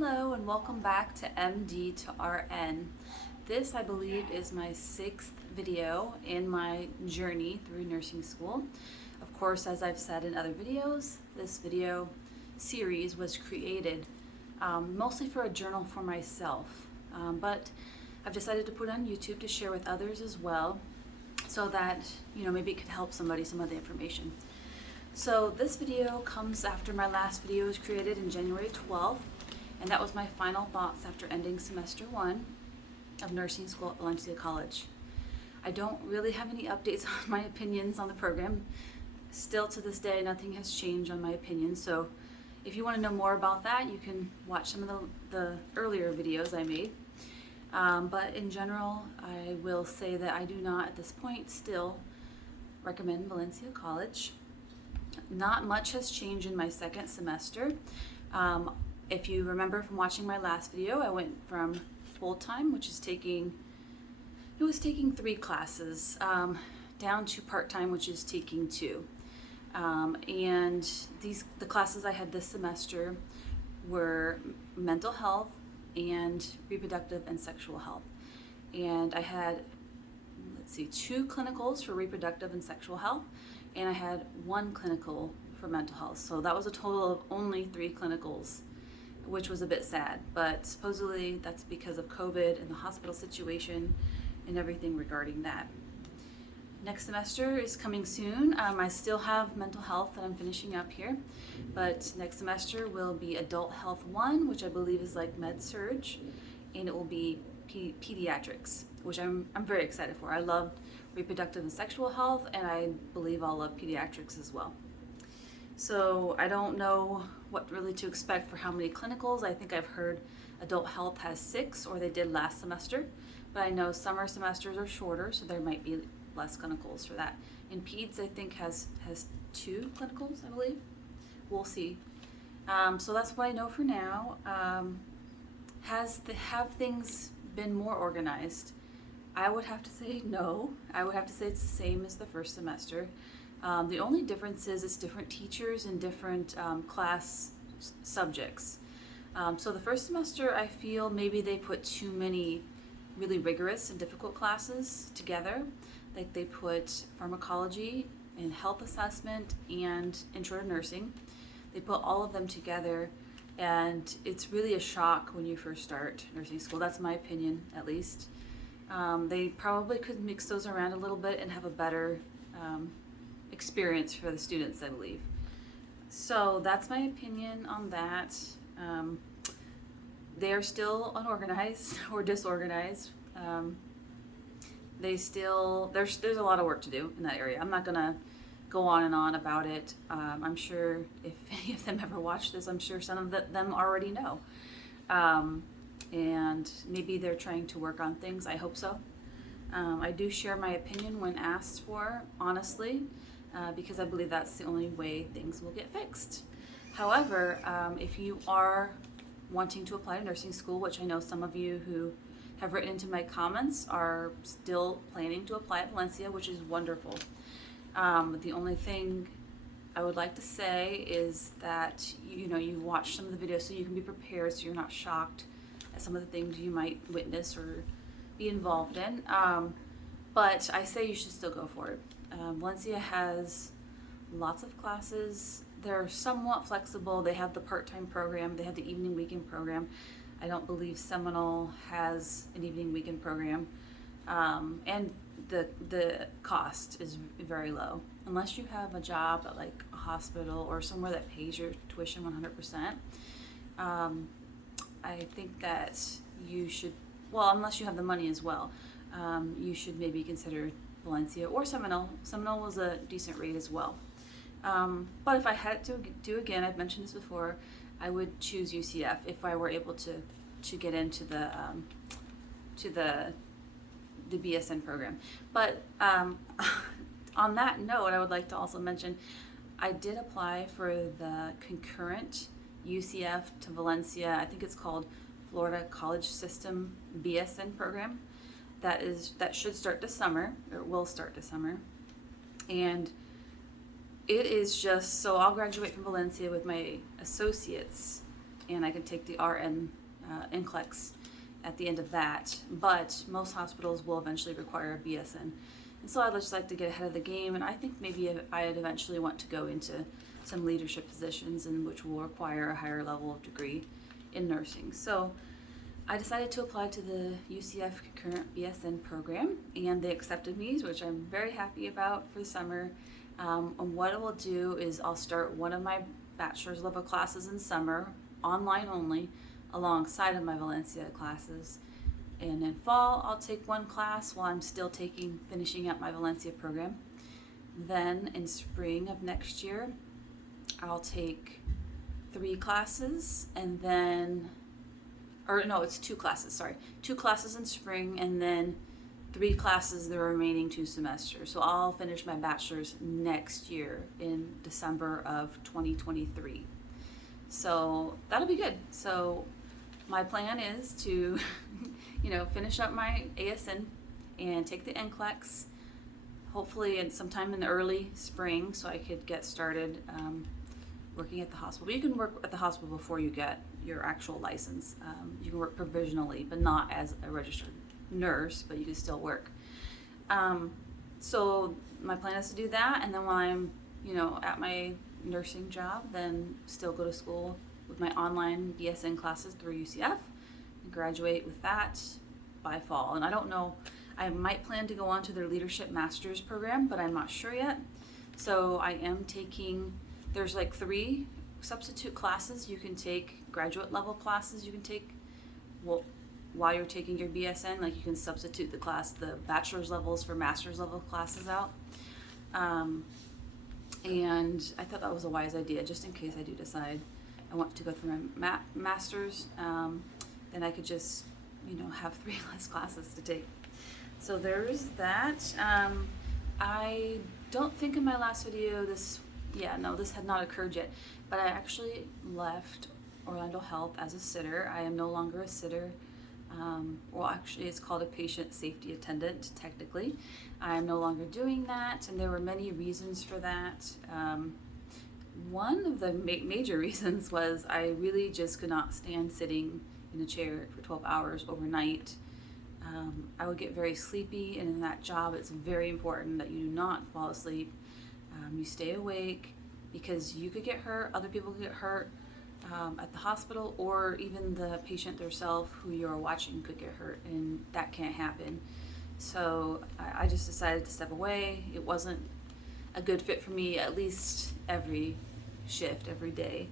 Hello and welcome back to MD to RN. This, I believe, is my 6th video in my journey through nursing school. Of course, as I've said in other videos, this video series was created mostly for a journal for myself, but I've decided to put it on YouTube to share with others as well, so that maybe it could help somebody some of the information. So this video comes after my last video was created in January 12th, and that was my final thoughts after ending semester 1 of nursing school at Valencia College. I don't really have any updates on my opinions on the program. Still to this day, nothing has changed on my opinion, so if you want to know more about that, you can watch some of the earlier videos I made. But in general, I will say that I do not at this point still recommend Valencia College. Not much has changed in my second semester. If you remember from watching my last video, I went from full-time, which is taking 3 classes, down to part-time, which is taking 2. And the classes I had this semester were mental health and reproductive and sexual health. And I had, 2 clinicals for reproductive and sexual health, and I had 1 clinical for mental health. So that was a total of only 3 clinicals, which was a bit sad, but supposedly that's because of COVID and the hospital situation and everything regarding that. Next semester is coming soon. I still have mental health that I'm finishing up here, but next semester will be Adult Health 1, which I believe is like Med Surg, and it will be pediatrics, which I'm very excited for. I loved reproductive and sexual health, and I believe I'll love pediatrics as well. So I don't know what really to expect for how many clinicals. I think I've heard adult health has 6, or they did last semester, but I know summer semesters are shorter, so there might be less clinicals for that. And peds, I think, has 2 clinicals, I believe. We'll see. So that's what I know for now. Have things been more organized? I would have to say no. I would have to say it's the same as the first semester. The only difference is it's different teachers and different class subjects. So the first semester, I feel maybe they put too many really rigorous and difficult classes together. Like they put pharmacology and health assessment and intro to nursing. They put all of them together, and it's really a shock when you first start nursing school. That's my opinion, at least. They probably could mix those around a little bit and have a better experience for the students, I believe. So that's my opinion on that. They are still unorganized or disorganized. There's a lot of work to do in that area. I'm not gonna go on and on about it. I'm sure if any of them ever watch this, I'm sure some of them already know. And maybe they're trying to work on things. I hope so. I do share my opinion when asked for, honestly, because I believe that's the only way things will get fixed. However, if you are wanting to apply to nursing school, which I know some of you who have written into my comments are still planning to apply at Valencia, which is wonderful. The only thing I would like to say is that you watch some of the videos so you can be prepared, so you're not shocked at some of the things you might witness or be involved in. But I say you should still go for it. Valencia has lots of classes. They're somewhat flexible. They have the part-time program. They have the evening weekend program. I don't believe Seminole has an evening weekend program. And the cost is very low. Unless you have a job at like a hospital or somewhere that pays your tuition 100%. I think that you should, well, unless you have the money as well, you should maybe consider Valencia or Seminole. Seminole was a decent rate as well. But if I had to do again, I've mentioned this before, I would choose UCF if I were able to get into the BSN program. But on that note, I would like to also mention I did apply for the Concurrent UCF to Valencia. I think it's called Florida College System BSN program. That should start this summer, or will start this summer, and it is just so I'll graduate from Valencia with my associates and I can take the RN NCLEX at the end of that. But most hospitals will eventually require a BSN. And so I'd just like to get ahead of the game, and I think maybe I'd eventually want to go into some leadership positions in which will require a higher level of degree in nursing. So I decided to apply to the UCF Concurrent BSN program, and they accepted me, which I'm very happy about for the summer. And what it will do is I'll start one of my bachelor's level classes in summer, online only, alongside of my Valencia classes. And in fall, I'll take one class while I'm still finishing up my Valencia program. Then in spring of next year, I'll take 3 classes, and then, or no, it's 2 classes, sorry. 2 classes in spring, and then 3 classes the remaining 2 semesters. So I'll finish my bachelor's next year in December of 2023. So that'll be good. So my plan is to, finish up my ASN and take the NCLEX, hopefully sometime in the early spring, so I could get started working at the hospital. But you can work at the hospital before you get your actual license. You can work provisionally, but not as a registered nurse, but you can still work. So my plan is to do that, and then while I'm, at my nursing job, then still go to school with my online BSN classes through UCF and graduate with that by fall. And I don't know, I might plan to go on to their leadership master's program, but I'm not sure yet. So I am taking, there's like 3 substitute classes you can take, graduate level classes you can take while you're taking your BSN. Like you can substitute the bachelor's levels for master's level classes out. And I thought that was a wise idea, just in case I do decide I want to go through my master's, then I could just, have 3 less classes to take. So there's that. I don't think in my last video this had not occurred yet, but I actually left Orlando Health as a sitter. I am no longer a sitter. Actually it's called a patient safety attendant, technically. I'm no longer doing that, and there were many reasons for that. One of the major reasons was I really just could not stand sitting in a chair for 12 hours overnight. I would get very sleepy, and in that job it's very important that you do not fall asleep. You stay awake, because you could get hurt, other people could get hurt at the hospital, or even the patient themselves who you're watching could get hurt, and that can't happen. So I just decided to step away. It wasn't a good fit for me, at least every shift, every day.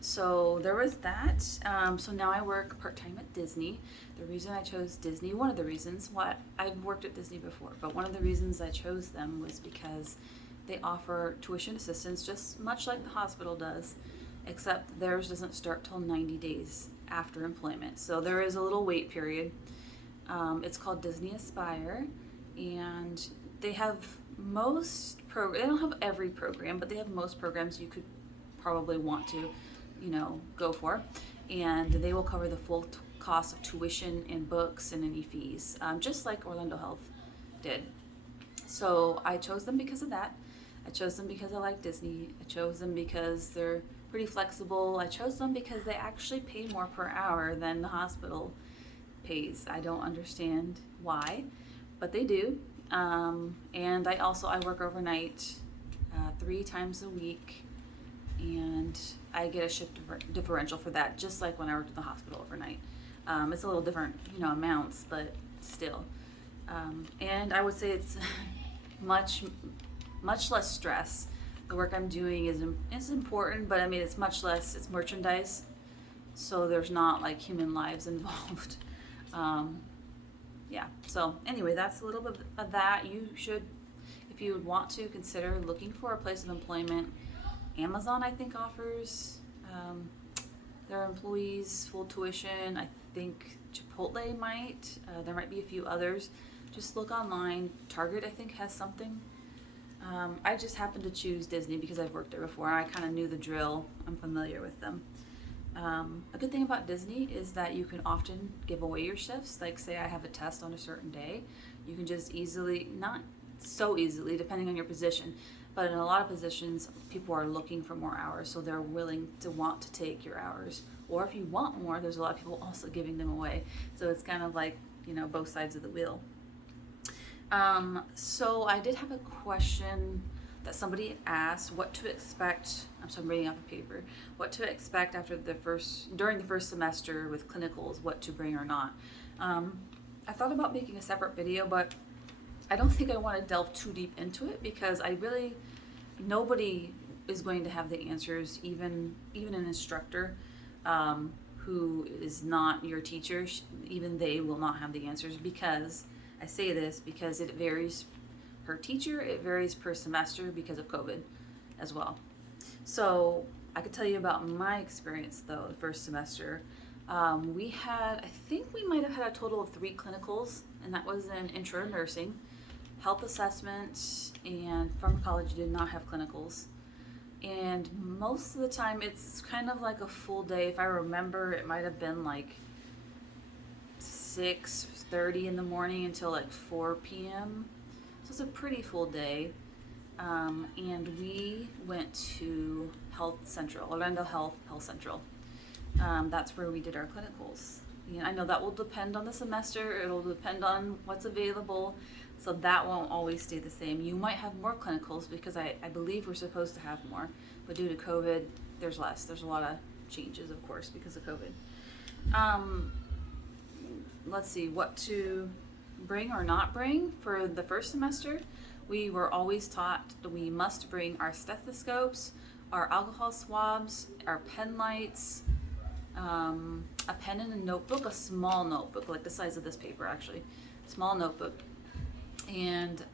So there was that. So now I work part-time at Disney. The reason I chose Disney, one of the reasons, I've worked at Disney before, but one of the reasons I chose them was because they offer tuition assistance, just much like the hospital does, except theirs doesn't start till 90 days after employment. So there is a little wait period. It's called Disney Aspire, and they have they don't have every program, but they have most programs you could probably want to, go for. And they will cover the full cost of tuition and books and any fees, just like Orlando Health did. So I chose them because of that. I chose them because I like Disney. I chose them because they're pretty flexible. I chose them because they actually pay more per hour than the hospital pays. I don't understand why, but they do. And I work overnight 3 times a week, and I get a shift differential for that, just like when I worked at the hospital overnight. It's a little different, amounts, but still. And I would say it's much less stress. The work I'm doing is important, but it's much less. It's merchandise, so there's not like human lives involved. So anyway, that's a little bit of that. You should, if you would want to, consider looking for a place of employment. Amazon, I think, offers their employees full tuition. I think Chipotle might. There might be a few others. Just look online. Target, I think, has something. I just happened to choose Disney because I've worked there before. I kind of knew the drill. I'm familiar with them. A good thing about Disney is that you can often give away your shifts. Like, say I have a test on a certain day, you can just easily, not so easily depending on your position, But in a lot of positions, people are looking for more hours, so they're willing to want to take your hours. Or if you want more, there's a lot of people also giving them away. So it's kind of like, both sides of the wheel. So I did have a question that somebody asked, what to expect. I'm reading off a paper. What to expect during the first semester with clinicals, what to bring or not. I thought about making a separate video, but I don't think I want to delve too deep into it because nobody is going to have the answers, even an instructor who is not your teacher, even they will not have the answers, because I say this because it varies per teacher, it varies per semester because of COVID as well. So I could tell you about my experience though, the first semester. I think we might have had a total of 3 clinicals, and that was in intro to nursing, health assessment, and pharmacology did not have clinicals. And most of the time it's kind of like a full day. If I remember, it might have been like 6:30 in the morning until like 4 p.m. So it's a pretty full day. And we went to Orlando Health Central. That's where we did our clinicals. I know that will depend on the semester. It'll depend on what's available. So that won't always stay the same. You might have more clinicals because I believe we're supposed to have more. But due to COVID, there's less. There's a lot of changes, of course, because of COVID. Let's see, what to bring or not bring for the first semester. We were always taught that we must bring our stethoscopes, our alcohol swabs, our pen lights, a pen and a notebook, a small notebook, like the size of this paper actually, small notebook. And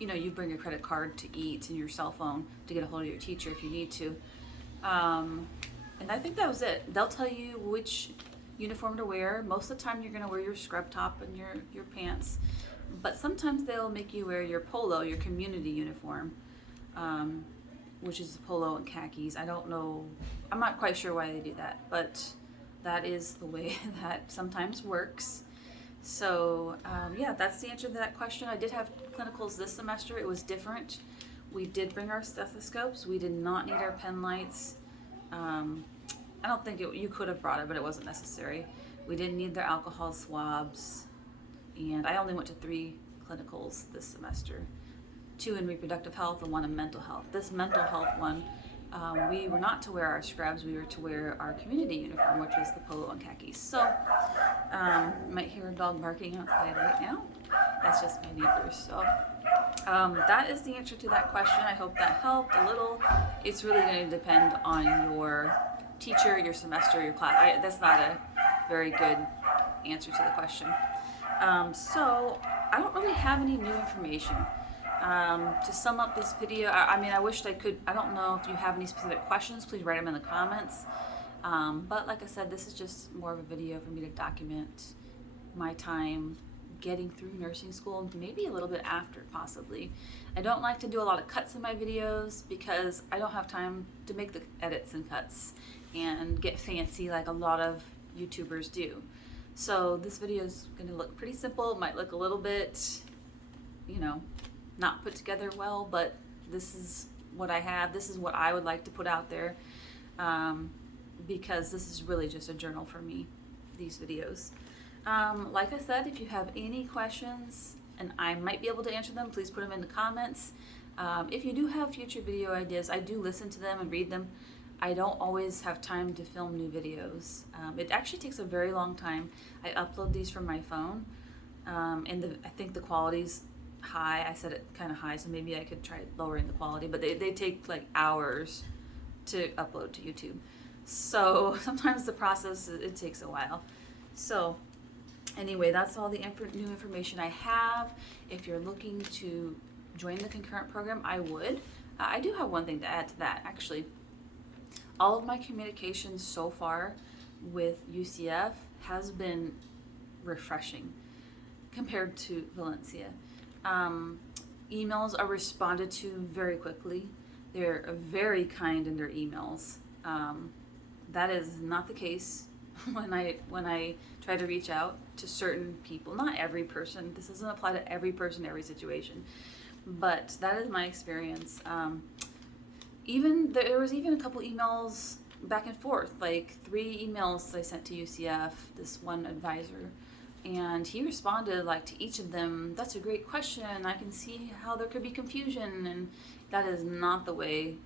you bring your credit card to eat and your cell phone to get a hold of your teacher if you need to. And I think that was it. They'll tell you which uniform to wear. Most of the time you're going to wear your scrub top and your pants, but sometimes they'll make you wear your polo, your community uniform, which is polo and khakis. I don't know, I'm not quite sure why they do that, but that is the way that sometimes works. So that's the answer to that question. I did have clinicals this semester. It was different. We did bring our stethoscopes. We did not need our pen lights. I don't think you could have brought it, but it wasn't necessary. We didn't need their alcohol swabs. And I only went to 3 clinicals this semester. 2 in reproductive health and 1 in mental health. This mental health one, we were not to wear our scrubs, we were to wear our community uniform, which was the polo and khakis. So, you might hear a dog barking outside right now. That's just my neighbors. So, that is the answer to that question. I hope that helped a little. It's really going to depend on your teacher, your semester, your class. That's not a very good answer to the question. So, I don't really have any new information. To sum up this video, I wished I could. I don't know if you have any specific questions, please write them in the comments. But like I said, this is just more of a video for me to document my time getting through nursing school, maybe a little bit after, possibly. I don't like to do a lot of cuts in my videos because I don't have time to make the edits and cuts and get fancy like a lot of YouTubers do. So this video is going to look pretty simple. It might look a little bit, not put together well, but this is what I have. This is what I would like to put out there, because this is really just a journal for me, these videos. Like I said, if you have any questions, and I might be able to answer them, please put them in the comments. If you do have future video ideas, I do listen to them and read them. I don't always have time to film new videos. It actually takes a very long time. I upload these from my phone, and I think the quality's high. I set it kind of high, so maybe I could try lowering the quality, but they take like hours to upload to YouTube. So sometimes the process, it takes a while. So anyway, that's all the new information I have. If you're looking to join the Concurrent program, I would. I do have one thing to add to that, actually. All of my communication so far with UCF has been refreshing compared to Valencia. Emails are responded to very quickly. They're very kind in their emails. That is not the case when I try to reach out to certain people. Not every person. This doesn't apply to every person, every situation. but that is my experience. There was even a couple emails back and forth, like 3 emails I sent to UCF, this one advisor, and he responded like to each of them, "That's a great question. I can see how there could be confusion." And that is not the way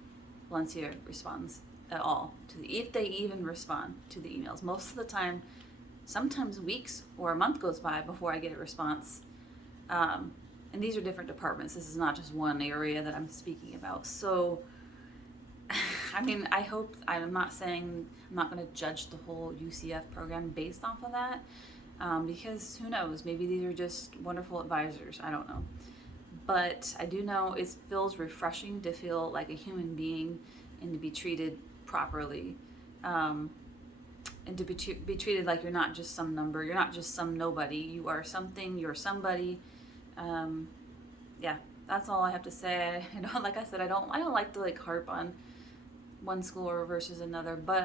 Valencia responds at all if they even respond to the emails. Most of the time, sometimes weeks or a month goes by before I get a response. And these are different departments. This is not just one area that I'm speaking about. So, I mean, I'm not saying I'm not going to judge the whole UCF program based off of that, because who knows, maybe these are just wonderful advisors, I don't know. But I do know it feels refreshing to feel like a human being and to be treated properly, and to be treated like you're not just some number, you're not just some nobody, you are something, you're somebody. Yeah, that's all I have to say. Like I said, I don't like to harp on one school or versus another, but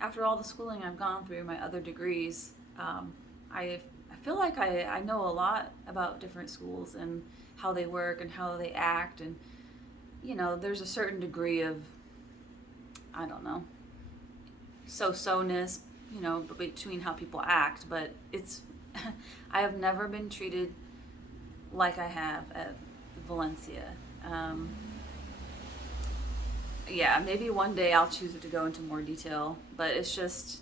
after all the schooling I've gone through, my other degrees, I feel like I know a lot about different schools and how they work and how they act, and there's a certain degree of, I don't know, so-ness, between how people act, but I have never been treated like I have at Valencia. Yeah, maybe one day I'll choose to go into more detail, but it's just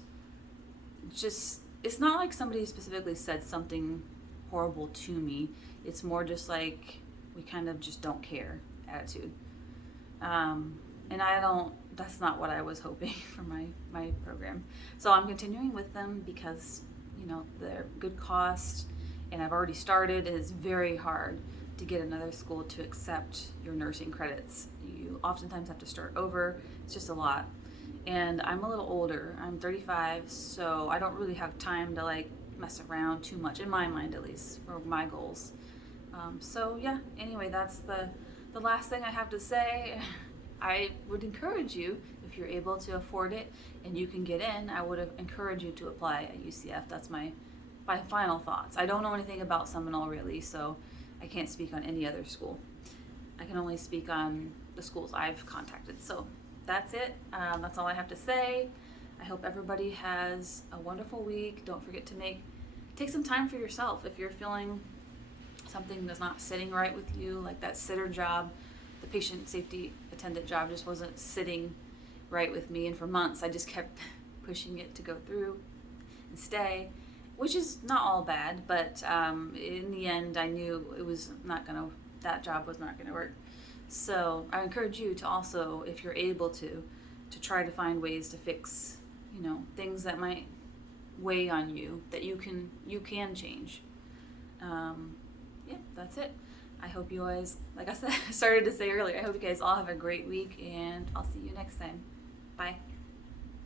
it's not like somebody specifically said something horrible to me. It's more just like we kind of just don't care attitude. And that's not what I was hoping for my program. So I'm continuing with them because, they're good cost, and I've already started. It is very hard to get another school to accept your nursing credits. You oftentimes have to start over. It's just a lot. And I'm a little older. I'm 35, so I don't really have time to mess around too much, in my mind at least, for my goals. So yeah, anyway, that's the last thing I have to say. I would encourage you, if you're able to afford it and you can get in, I would encourage you to apply at UCF. That's my final thoughts. I don't know anything about Seminole really, so I can't speak on any other school. I can only speak on the schools I've contacted. So that's it. That's all I have to say. I hope everybody has a wonderful week. Don't forget to take some time for yourself. If you're feeling something that's not sitting right with you, like that sitter job, the patient safety attendant job just wasn't sitting right with me, and for months I just kept pushing it to go through and stay, which is not all bad, but in the end I knew that job was not gonna work. So I encourage you to also, if you're able to try to find ways to fix things that might weigh on you that you can change. Yeah, that's it. I hope you guys, like I started to say earlier, I hope you guys all have a great week, and I'll see you next time. Bye.